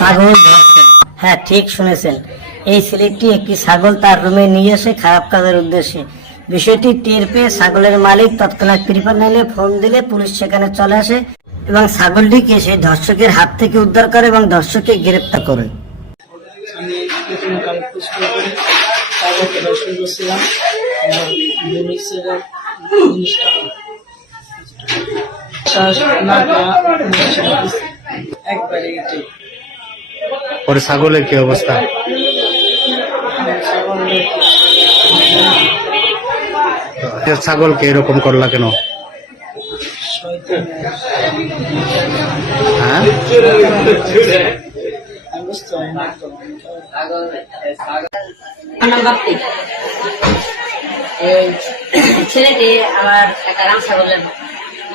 ছাগল ধরছে। হ্যাঁ, ঠিক শুনেছেন। এই ছেলেটি একটি ছাগল তার রুমে নিয়ে আসে খারাপ কাজের উদ্দেশ্যে। বিষয়টি টের পেয়ে ছাগলের মালিক তৎক্ষণাৎ প্রিপারনাইলে ফোন দিলে পুলিশ সেখানে চলে আসে এবং ছাগলটিকে সেই ধর্ষকের হাত থেকে উদ্ধার করে এবং ধর্ষককে গ্রেপ্তার করে। আমি প্রথমে কালো পুষ্ট করে ছাগলকে দর্শন করছিলাম। একবারে এটাই পরে ছাগলের কি অবস্থা? ছাগলকে এরকম করলা কেন? হ্যাঁ, ছেলেটি আমার একটা রাম ছাগলের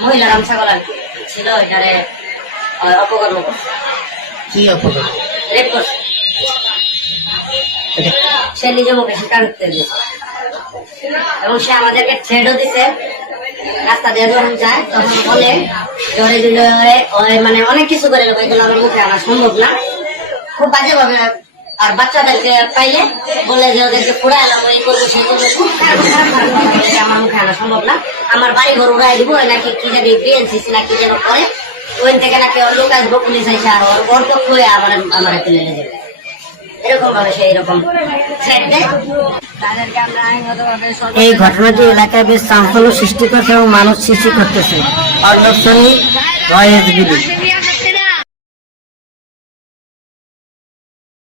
মহিলা রাম ছাগল আর ছিল, এখানে অপকর্ম করছে। কি অপরাধ? রেপ করছে। সে নিজে মুখে স্বীকার করতে দিয়েছে এবং সে আমাদেরকে থ্রেডও দিছে। রাস্তা দিয়ে যখন যায় তখন বলে জোরে জোরে মানে অনেক কিছু করে নেবো, এগুলো আমার মুখে আনা সম্ভব না, খুব বাজে ভাবে। আর বাচ্চাদেরকে পাইলে বলে যে ওদেরকে পুরা এলাম, এই করবো সেই করবো, খুব খারাপ আমার মুখে আনা সম্ভব না। আমার বাড়ি ঘর উড়াই দিব, ওই নাকি কি জানি বিএনসিসি না কি যেন করে, ওই থেকে নাকি ওর লোক আসবো, পুলিশ আইসা আর ওর পক্ষ হয়ে আমার তুলে নিয়ে যাবে। এরকম ভাবে সে এরকম থ্রেট দেয়। এই ঘটনাটি এলাকায় বেশ চাঞ্চল্য সৃষ্টি করছে এবং মানুষ সৃষ্টি করতেছে। Arnab Sony, voice BD.